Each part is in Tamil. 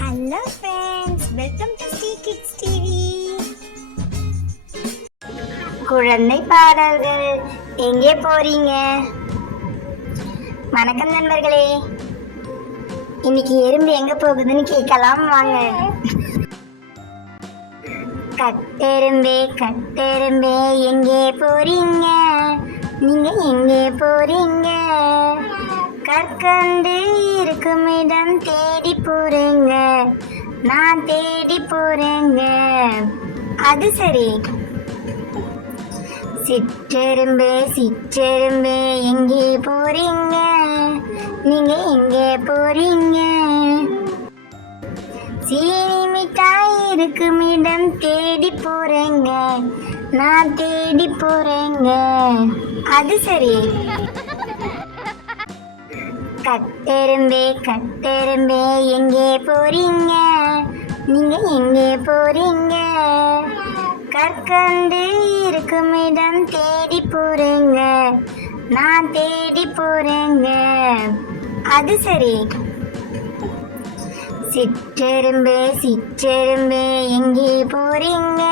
Hello friends welcome to Sri kids TV குழந்தை பாடல்கள். எங்கே போறீங்க? வணக்கம் நண்பர்களே. இன்னைக்கு எறும்பு எங்க போகுதுன்னு கேட்கலாம் வாங்க. கட்டெரும்பே கட்டெரும்பே எங்கே போறீங்க? நீங்க எங்கே போறீங்க? கற்கண்டு இருக்கும் இடம் தேடி போறீங்க. நான் தேடி போறேங்க. அது சரி. சிற்றெரும்பே சிற்றெரும்பே எங்கே போறீங்க? நீங்க எங்கே போறீங்க? சீனி மிட்டாய் இருக்கும் இடம் தேடி போறேங்க. நான் தேடி போறேங்க. அது சரி. கட்டெரும்பே கட்டெரும்பே எங்கே போறீங்க? நீங்கள் எங்கே போறீங்க? கற்கண்டு இருக்கும் இடம் தேடி போறேங்க. நான் தேடி போறேங்க. அது சரி. சிற்றெரும்பே சிற்றெரும்பே எங்கே போறீங்க?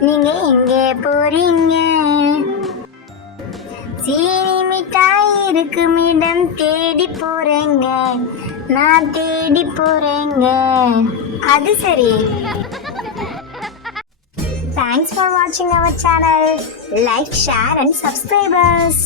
நீங்க எங்கே போறீங்க? சீ இருக்கும் இடம் தேடி போறேங்க. நான் தேடி போறேங்க. அது சரி. தேங்க்ஸ் ஃபார் வாட்சிங் our channel like share and subscribers